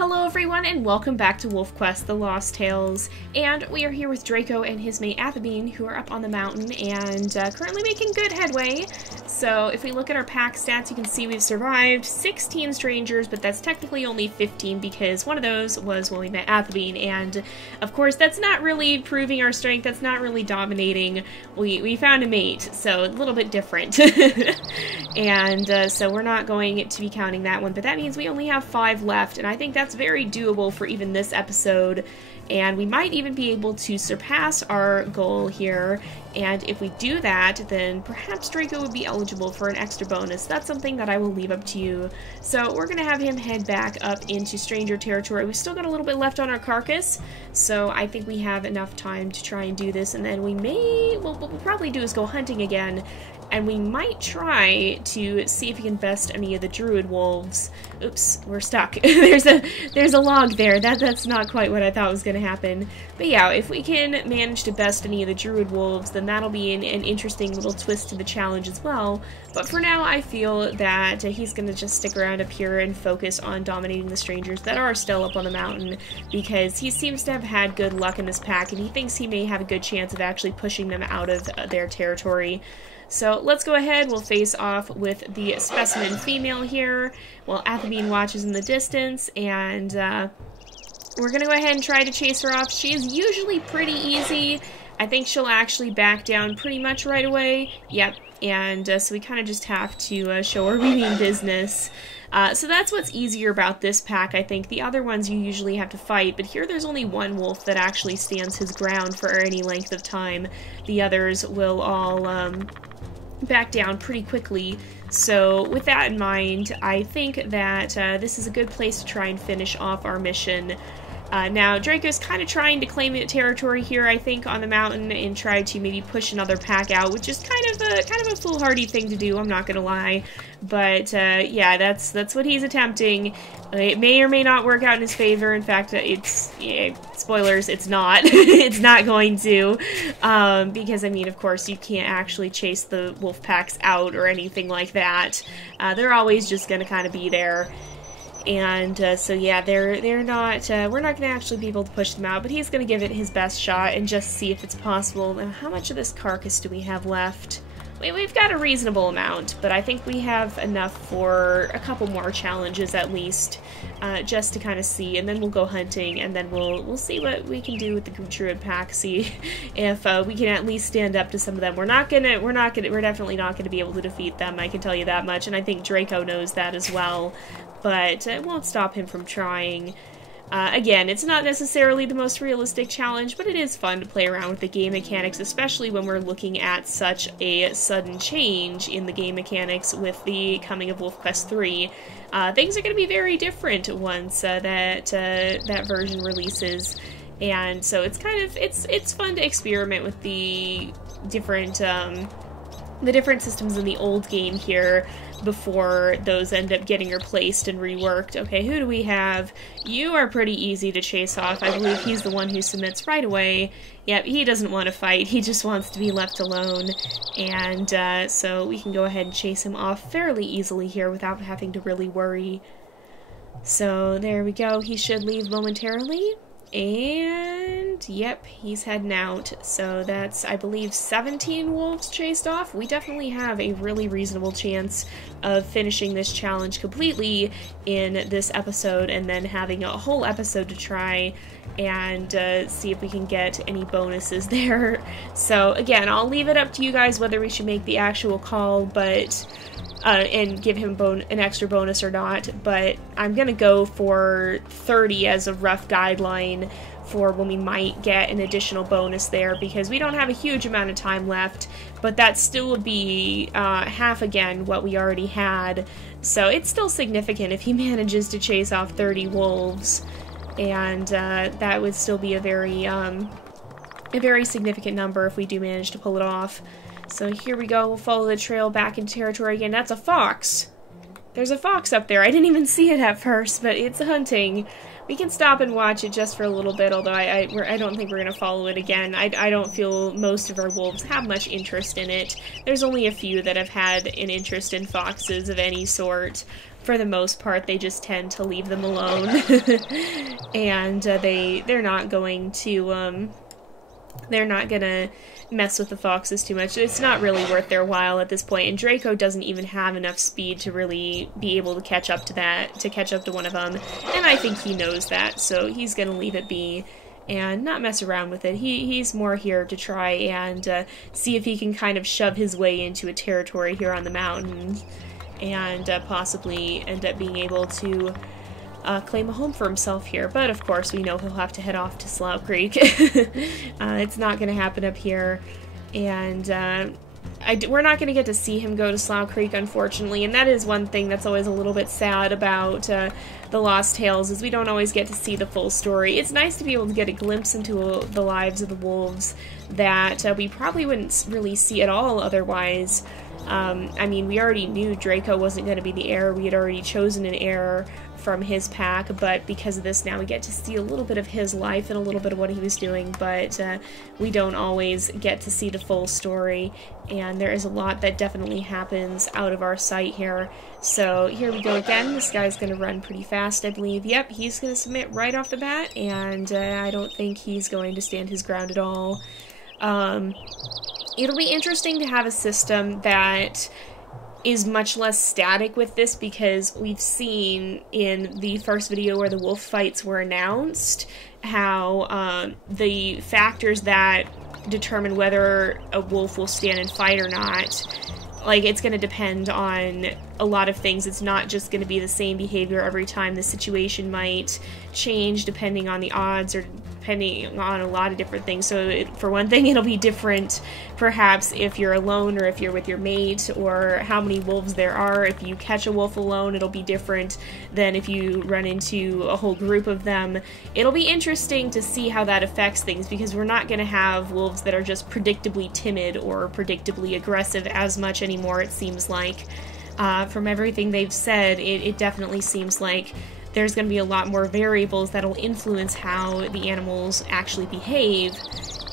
Hello everyone and welcome back to WolfQuest, The Lost Tales, and we are here with Draco and his mate Athabine, who are up on the mountain and currently making good headway. So if we look at our pack stats, you can see we've survived 16 strangers, but that's technically only 15 because one of those was when we met Athabine, and of course that's not really proving our strength, that's not really dominating. We found a mate, so a little bit different. And so we're not going to be counting that one, but that means we only have 5 left, and I think that's very doable for even this episode, and we might even be able to surpass our goal here. And if we do that, then perhaps Draco would be eligible for an extra bonus. That's something that I will leave up to you. So we're gonna have him head back up into stranger territory. We've still got a little bit left on our carcass, so I think we have enough time to try and do this, and then we may, well, what we'll probably do is go hunting again, and we might try to see if we can best any of the druid wolves. Oops, we're stuck. there's a log there. That's not quite what I thought was gonna happen. But yeah, if we can manage to best any of the druid wolves, then that'll be an interesting little twist to the challenge as well. But for now, I feel that he's gonna just stick around up here and focus on dominating the strangers that are still up on the mountain, because he seems to have had good luck in this pack, and he thinks he may have a good chance of actually pushing them out of their territory. So let's go ahead, we'll face off with the specimen female here, while Athabine watches in the distance, and we're gonna go ahead and try to chase her off. She is usually pretty easy. I think she'll actually back down pretty much right away. Yep, and so we kind of just have to show her we mean business. So that's what's easier about this pack, I think. The other ones you usually have to fight, but here there's only one wolf that actually stands his ground for any length of time. The others will all back down pretty quickly. So with that in mind, I think that this is a good place to try and finish off our mission. Now, Draco's kind of trying to claim territory here, I think, on the mountain, and try to maybe push another pack out, which is kind of a foolhardy thing to do, I'm not gonna lie. But yeah, that's what he's attempting. It may or may not work out in his favor. In fact, spoilers, it's not. It's not going to, because I mean, of course, you can't actually chase the wolf packs out or anything like that. They're always just gonna kind of be there. And so yeah, they're not, we're not going to actually be able to push them out, but he's going to give it his best shot and just see if it's possible. Now, how much of this carcass do we have left? We've got a reasonable amount, but I think we have enough for a couple more challenges at least, just to kind of see, and then we'll go hunting, and then we'll see what we can do with the druid pack, see if we can at least stand up to some of them. We're definitely not gonna be able to defeat them, I can tell you that much, and I think Draco knows that as well. But it won't stop him from trying. Again, it's not necessarily the most realistic challenge, but it is fun to play around with the game mechanics, especially when we're looking at such a sudden change in the game mechanics with the coming of WolfQuest 3. Things are going to be very different once that version releases, and so it's kind of it's fun to experiment with the different systems in the old game here before those end up getting replaced and reworked. Okay, who do we have? You are pretty easy to chase off. I believe he's the one who submits right away. Yep, he doesn't want to fight. He just wants to be left alone. And so we can go ahead and chase him off fairly easily here without having to really worry. So there we go. He should leave momentarily. And yep, he's heading out. So that's, I believe, 17 wolves chased off. We definitely have a really reasonable chance of finishing this challenge completely in this episode, and then having a whole episode to try and see if we can get any bonuses there. So again, I'll leave it up to you guys whether we should make the actual call, but and give him an extra bonus or not, but I'm gonna go for 30 as a rough guideline for when we might get an additional bonus there, because we don't have a huge amount of time left, but that still would be half again what we already had, so it's still significant if he manages to chase off 30 wolves, and that would still be a very significant number if we do manage to pull it off. So here we go, we'll follow the trail back into territory again. That's a fox! There's a fox up there. I didn't even see it at first, but it's hunting. We can stop and watch it just for a little bit, although I don't think we're going to follow it again. I don't feel most of our wolves have much interest in it. There's only a few that have had an interest in foxes of any sort. For the most part, they just tend to leave them alone. And they're not going to, they're not going to mess with the foxes too much. It's not really worth their while at this point, and Draco doesn't even have enough speed to really be able to catch up to that, to catch up to one of them, and I think he knows that, so he's gonna leave it be and not mess around with it. He's more here to try and see if he can kind of shove his way into a territory here on the mountain and possibly end up being able to claim a home for himself here, but of course we know he'll have to head off to Slough Creek. It's not going to happen up here, and we're not going to get to see him go to Slough Creek, unfortunately, and that is one thing that's always a little bit sad about the Lost Tales, is we don't always get to see the full story. It's nice to be able to get a glimpse into the lives of the wolves that we probably wouldn't really see at all otherwise. I mean, we already knew Draco wasn't going to be the heir. We had already chosen an heir from his pack, but because of this now we get to see a little bit of his life and a little bit of what he was doing, but we don't always get to see the full story, and there is a lot that definitely happens out of our sight here. So here we go again. This guy's going to run pretty fast, I believe. Yep, he's going to submit right off the bat, and I don't think he's going to stand his ground at all. It'll be interesting to have a system that is much less static with this, because we've seen in the first video where the wolf fights were announced how the factors that determine whether a wolf will stand and fight or not, like, it's going to depend on a lot of things. It's not just going to be the same behavior every time. The situation might change depending on the odds, or depending on a lot of different things. So for one thing, it'll be different perhaps if you're alone or if you're with your mate, or how many wolves there are. If you catch a wolf alone, it'll be different than if you run into a whole group of them. It'll be interesting to see how that affects things, because we're not going to have wolves that are just predictably timid or predictably aggressive as much anymore, it seems like. From everything they've said, it definitely seems like there's going to be a lot more variables that'll influence how the animals actually behave,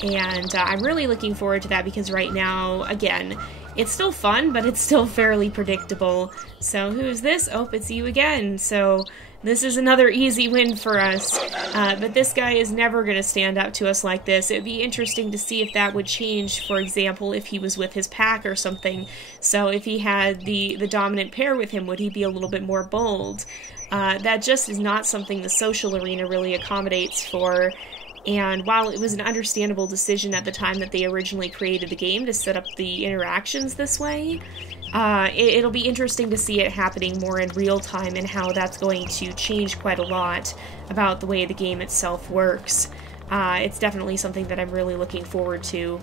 and I'm really looking forward to that, because right now, again, it's still fun, but it's still fairly predictable. So who is this? Oh, it's you again. So this is another easy win for us, but this guy is never going to stand up to us like this. It'd be interesting to see if that would change, for example, if he was with his pack or something. So if he had the dominant pair with him, would he be a little bit more bold? That just is not something the social arena really accommodates for, and while it was an understandable decision at the time that they originally created the game to set up the interactions this way, it'll be interesting to see it happening more in real time, and how that's going to change quite a lot about the way the game itself works. It's definitely something that I'm really looking forward to,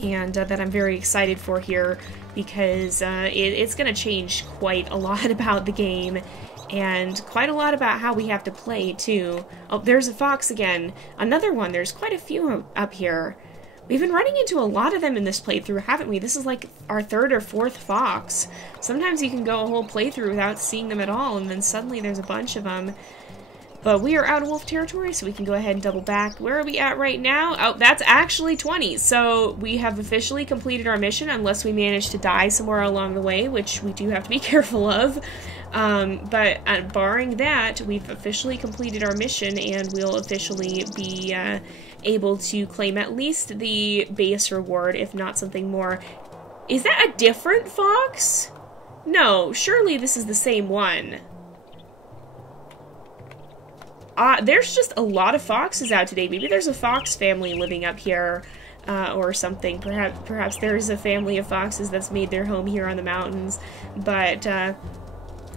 and that I'm very excited for here, because it's going to change quite a lot about the game, and quite a lot about how we have to play, too. Oh, there's a fox again. Another one. There's quite a few up here. We've been running into a lot of them in this playthrough, haven't we? This is like our third or fourth fox. Sometimes you can go a whole playthrough without seeing them at all, and then suddenly there's a bunch of them. But we are out of wolf territory, so we can go ahead and double back. Where are we at right now? Oh, that's actually 20. So we have officially completed our mission, unless we manage to die somewhere along the way, which we do have to be careful of. But barring that, we've officially completed our mission, and we'll officially be able to claim at least the base reward, if not something more. Is that a different fox? No, surely this is the same one. There's just a lot of foxes out today. Maybe there's a fox family living up here, or something. Perhaps there's a family of foxes that's made their home here on the mountains. But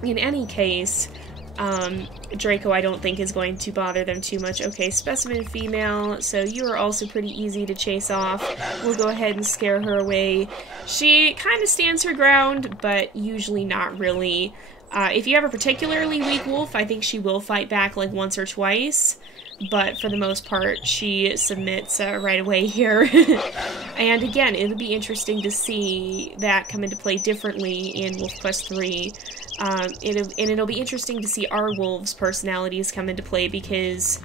in any case, Draco I don't think is going to bother them too much. Okay, specimen female, so you are also pretty easy to chase off. We'll go ahead and scare her away. She kind of stands her ground, but usually not really. If you have a particularly weak wolf, I think she will fight back like once or twice, but for the most part, she submits right away here. And again, it'll be interesting to see that come into play differently in WolfQuest 3. It'll be interesting to see our wolves' personalities come into play, because,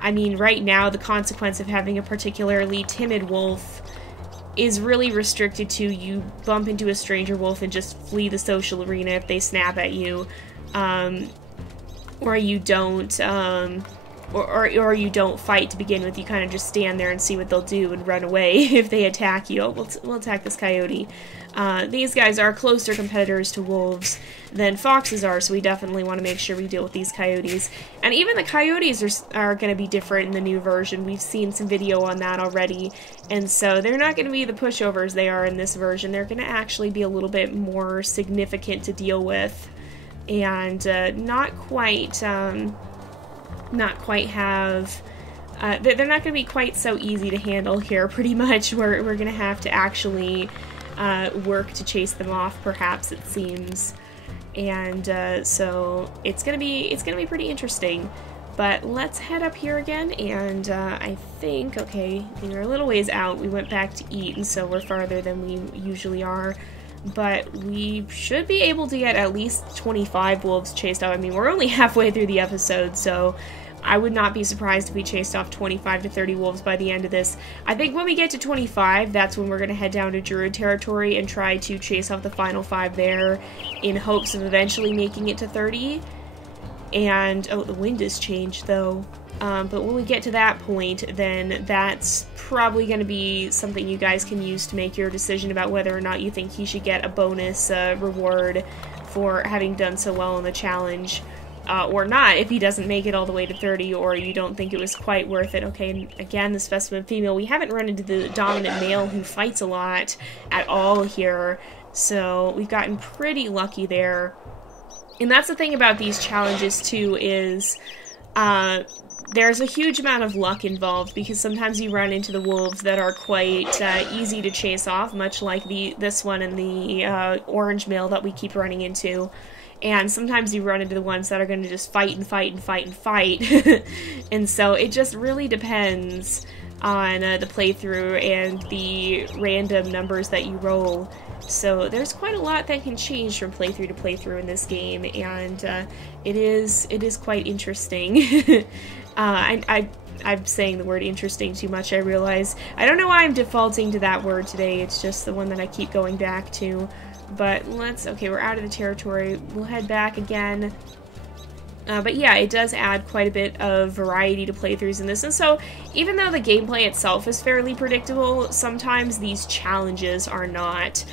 I mean, right now the consequence of having a particularly timid wolf is really restricted to you bump into a stranger wolf and just flee the social arena if they snap at you, or you don't, or you don't fight to begin with. You kind of just stand there and see what they'll do and run away if they attack you. Oh, we'll attack this coyote. These guys are closer competitors to wolves than foxes are, so we definitely want to make sure we deal with these coyotes. And even the coyotes are going to be different in the new version. We've seen some video on that already, and so they're not going to be the pushovers they are in this version. They're going to actually be a little bit more significant to deal with, and not quite have... they're not going to be quite so easy to handle here, pretty much. We're going to have to actually work to chase them off, perhaps, it seems. And so it's gonna be pretty interesting. But let's head up here again, and I think, okay, we were a little ways out. We went back to eat, and so we're farther than we usually are. But we should be able to get at least 25 wolves chased off. I mean, we're only halfway through the episode, so I would not be surprised if we chased off 25 to 30 wolves by the end of this. I think when we get to 25, that's when we're going to head down to Druid territory and try to chase off the final 5 there, in hopes of eventually making it to 30. And, oh, the wind has changed, though. But when we get to that point, then that's probably going to be something you guys can use to make your decision about whether or not you think he should get a bonus reward for having done so well in the challenge. Or not, if he doesn't make it all the way to 30, or you don't think it was quite worth it. Okay, and again, the specimen female. We haven't run into the dominant male who fights a lot at all here, so we've gotten pretty lucky there. And that's the thing about these challenges, too, is there's a huge amount of luck involved, because sometimes you run into the wolves that are quite easy to chase off, much like this one and the orange male that we keep running into. And sometimes you run into the ones that are going to just fight and fight and fight and fight. And so it just really depends on the playthrough and the random numbers that you roll. So there's quite a lot that can change from playthrough to playthrough in this game, and it is quite interesting. I'm saying the word interesting too much, I realize. I don't know why I'm defaulting to that word today. It's just the one that I keep going back to. But okay, we're out of the territory. We'll head back again. But yeah, it does add quite a bit of variety to playthroughs in this. And so, even though the gameplay itself is fairly predictable, sometimes these challenges are not.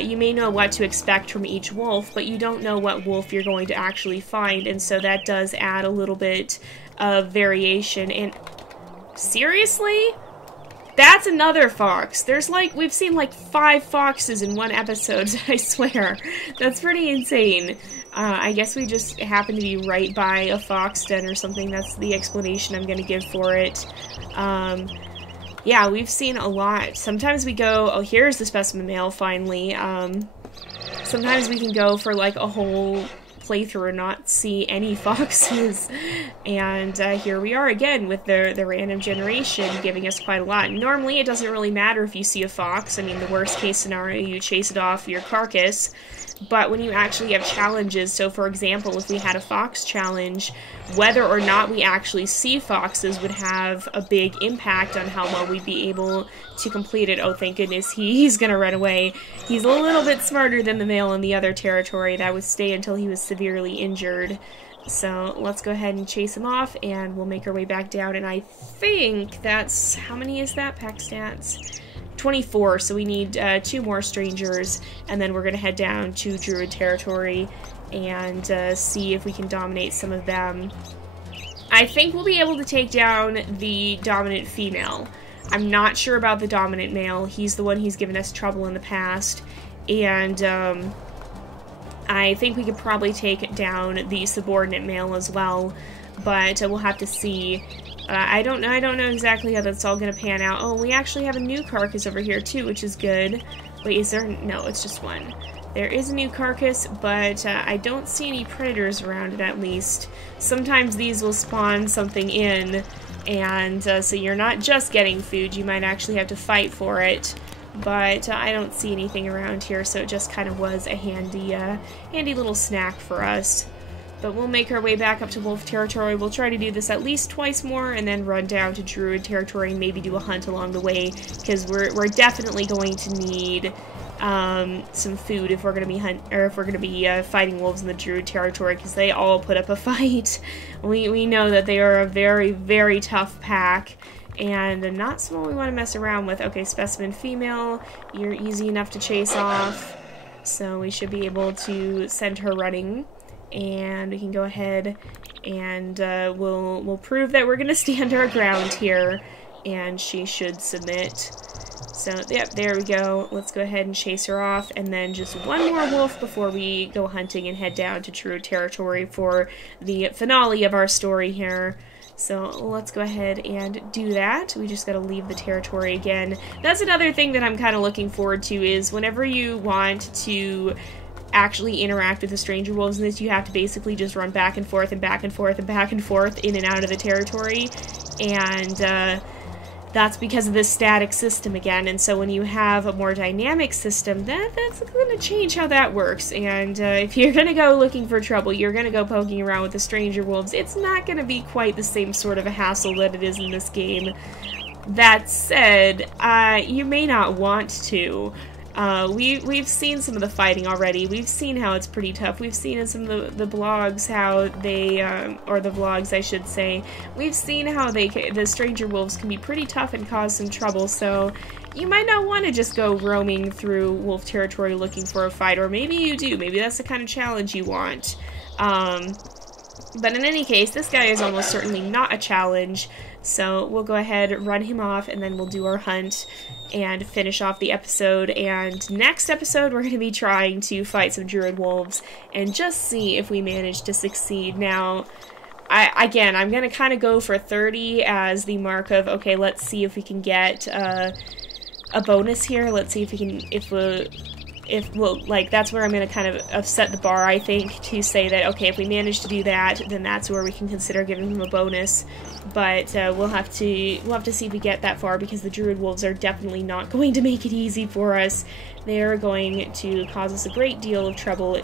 You may know what to expect from each wolf, but you don't know what wolf you're going to actually find. And so that does add a little bit of variation. And seriously? That's another fox. There's we've seen 5 foxes in one episode, I swear. That's pretty insane. I guess we just happen to be right by a fox den or something. That's the explanation I'm going to give for it. Yeah, we've seen a lot. Sometimes we go, oh, here's the specimen male, finally. Sometimes we can go for a whole playthrough and not see any foxes, and here we are again with the random generation giving us quite a lot. Normally it doesn't really matter if you see a fox. I mean, the worst case scenario, you chase it off your carcass. But when you actually have challenges, so for example, if we had a fox challenge, whether or not we actually see foxes would have a big impact on how well we'd be able to complete it. Oh, thank goodness, he's gonna run away. He's a little bit smarter than the male in the other territory that would stay until he was severely injured. So let's go ahead and chase him off, and we'll make our way back down. And I think that's, how many is that, pack stats? 24, so we need 2 more strangers, and then we're going to head down to Druid territory and see if we can dominate some of them. I think we'll be able to take down the dominant female. I'm not sure about the dominant male. He's the one who's given us trouble in the past, and I think we could probably take down the subordinate male as well, but we'll have to see. I don't know exactly how that's all going to pan out. Oh, we actually have a new carcass over here too, which is good. Wait, is there? No, it's just one. There is a new carcass, but I don't see any predators around it, at least. Sometimes these will spawn something in, and so you're not just getting food, you might actually have to fight for it. but I don't see anything around here, so it just kind of was a handy little snack for us. But we'll make our way back up to wolf territory. We'll try to do this at least twice more, and then run down to druid territory and maybe do a hunt along the way, because we're definitely going to need some food if we're going to be fighting wolves in the druid territory, because they all put up a fight. We know that they are a very, very tough pack, and not someone we want to mess around with. Okay, specimen female, you're easy enough to chase off, so we should be able to send her running, and we can go ahead and we'll prove that we're going to stand our ground here, and she should submit. So, yep, there we go. Let's go ahead and chase her off, and then just one more wolf before we go hunting and head down to druid territory for the finale of our story here. So let's go ahead and do that. We just gotta leave the territory again. That's another thing that I'm kind of looking forward to, is whenever you want to actually interact with the stranger wolves in this, you have to basically just run back and forth and back and forth and back and forth in and out of the territory, and that's because of this static system again. And so when you have a more dynamic system, that's going to change how that works. And if you're going to go looking for trouble, you're going to go poking around with the stranger wolves, it's not going to be quite the same sort of a hassle that it is in this game. That said, you may not want to. We've seen some of the fighting already. We've seen how it's pretty tough. We've seen in some of the blogs how they, or the vlogs I should say, we've seen how the stranger wolves can be pretty tough and cause some trouble, so you might not want to just go roaming through wolf territory looking for a fight, or maybe you do. Maybe that's the kind of challenge you want. But in any case, this guy is almost certainly not a challenge, so we'll go ahead, run him off, and then we'll do our hunt and finish off the episode. And next episode, we're going to be trying to fight some druid wolves and just see if we manage to succeed. Now, I'm going to kind of go for 30 as the mark of, okay, let's see if we can get a bonus here. Let's see if we can, like, that's where I'm going to kind of set the bar, I think, to say that, okay, if we manage to do that, then that's where we can consider giving them a bonus. But we'll have to see if we get that far, because the druid wolves are definitely not going to make it easy for us. They're going to cause us a great deal of trouble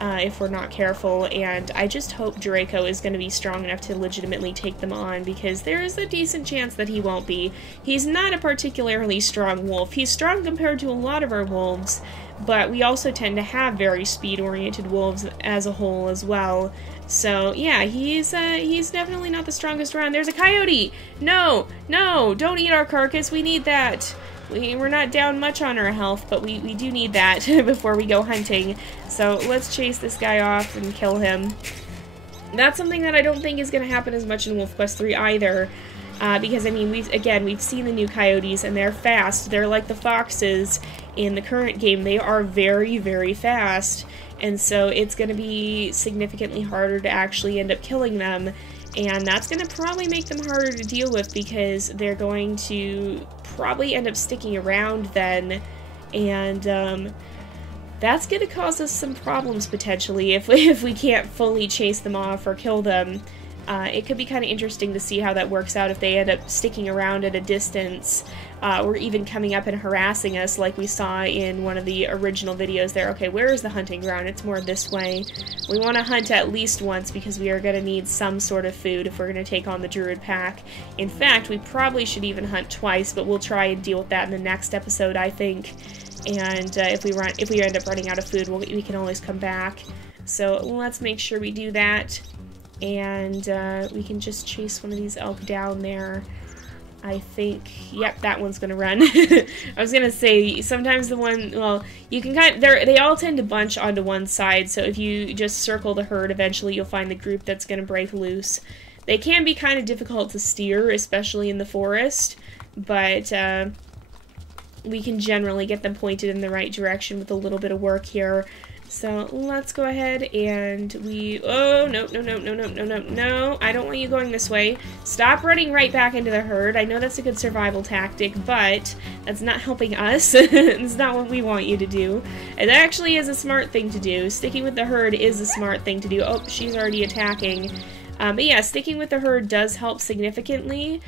if we're not careful, and I just hope Draco is going to be strong enough to legitimately take them on, because there is a decent chance that he won't be. He's not a particularly strong wolf. He's strong compared to a lot of our wolves, but we also tend to have very speed-oriented wolves as a whole as well. So, yeah, he's definitely not the strongest around. There's a coyote! No! No! Don't eat our carcass! We need that! We're not down much on our health, but we do need that before we go hunting. So let's chase this guy off and kill him. That's something that I don't think is going to happen as much in WolfQuest 3 either. Because, I mean, we've seen the new coyotes, and they're fast. They're like the foxes in the current game. They are very, very fast. And so it's going to be significantly harder to actually end up killing them. And that's going to probably make them harder to deal with, because they're going to probably end up sticking around then. And that's going to cause us some problems, potentially, if we can't fully chase them off or kill them. It could be kind of interesting to see how that works out if they end up sticking around at a distance, or even coming up and harassing us like we saw in one of the original videos there. Okay, where is the hunting ground? It's more this way. We want to hunt at least once, because we are going to need some sort of food if we're going to take on the druid pack. In fact, we probably should even hunt twice, but we'll try and deal with that in the next episode, I think. And if we end up running out of food, we can always come back. So let's make sure we do that. And we can just chase one of these elk down there. I think, yep, that one's gonna run. I was gonna say, sometimes the one, well, you can they all tend to bunch onto one side, so if you just circle the herd, eventually you'll find the group that's gonna break loose. They can be kind of difficult to steer, especially in the forest, but we can generally get them pointed in the right direction with a little bit of work here. So let's go ahead and oh, no, no, no, no, no, no, no, no, I don't want you going this way. Stop running right back into the herd. I know that's a good survival tactic, but that's not helping us. It's not what we want you to do. It actually is a smart thing to do. Sticking with the herd is a smart thing to do. Oh, she's already attacking. But yeah, sticking with the herd does help significantly.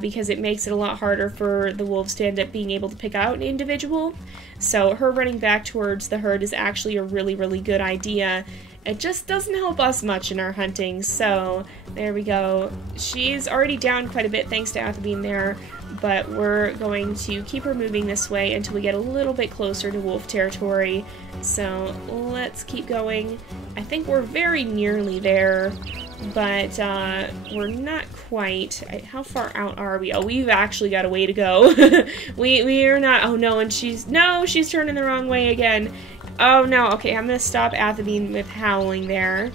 because it makes it a lot harder for the wolves to end up being able to pick out an individual. So her running back towards the herd is actually a really, really good idea. It just doesn't help us much in our hunting, so there we go. She's already down quite a bit thanks to Atha being there, but we're going to keep her moving this way until we get a little bit closer to wolf territory. So let's keep going. I think we're very nearly there, but we're not quite. How far out are we? Oh, we've actually got a way to go. we are not. Oh no, and she's turning the wrong way again. Oh no, okay, I'm gonna stop Athabine with howling there.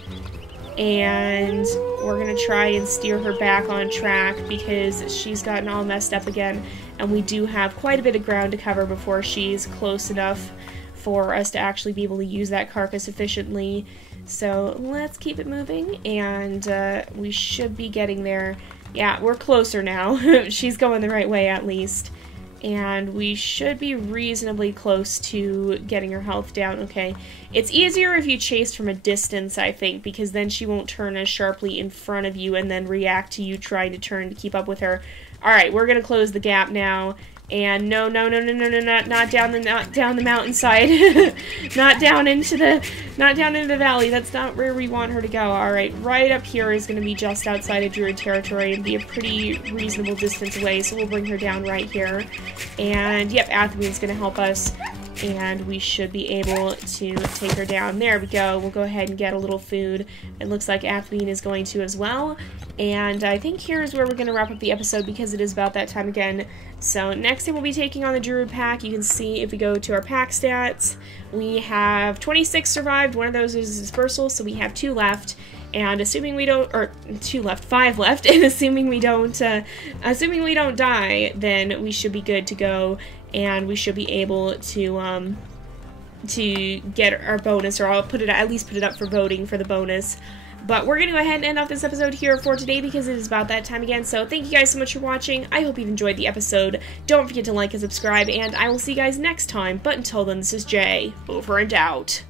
And we're gonna try and steer her back on track because she's gotten all messed up again. And we do have quite a bit of ground to cover before she's close enough for us to actually be able to use that carcass efficiently. So let's keep it moving, and we should be getting there. Yeah, we're closer now. She's going the right way at least. And we should be reasonably close to getting her health down. Okay, it's easier if you chase from a distance, I think, because then she won't turn as sharply in front of you and then react to you trying to turn to keep up with her. Alright, we're gonna close the gap now. And no, not down the mountainside. not down into the valley. That's not where we want her to go. Alright, right up here is going to be just outside of Druid territory and be a pretty reasonable distance away, so we'll bring her down right here. And yep, Athabine's going to help us, and we should be able to take her down. There we go. We'll go ahead and get a little food. It looks like Athabine is going to as well. And I think here's where we're going to wrap up the episode because it is about that time again. So next time we'll be taking on the Druid pack. You can see if we go to our pack stats, we have 26 survived. One of those is dispersal, so we have 2 left. And assuming we don't, or 2 left, 5 left, and assuming we don't die, then we should be good to go, and we should be able to get our bonus, or I'll at least put it up for voting for the bonus. But we're going to go ahead and end off this episode here for today because it is about that time again. So thank you guys so much for watching. I hope you've enjoyed the episode. Don't forget to like and subscribe, and I will see you guys next time. But until then, this is Jay. Over and out.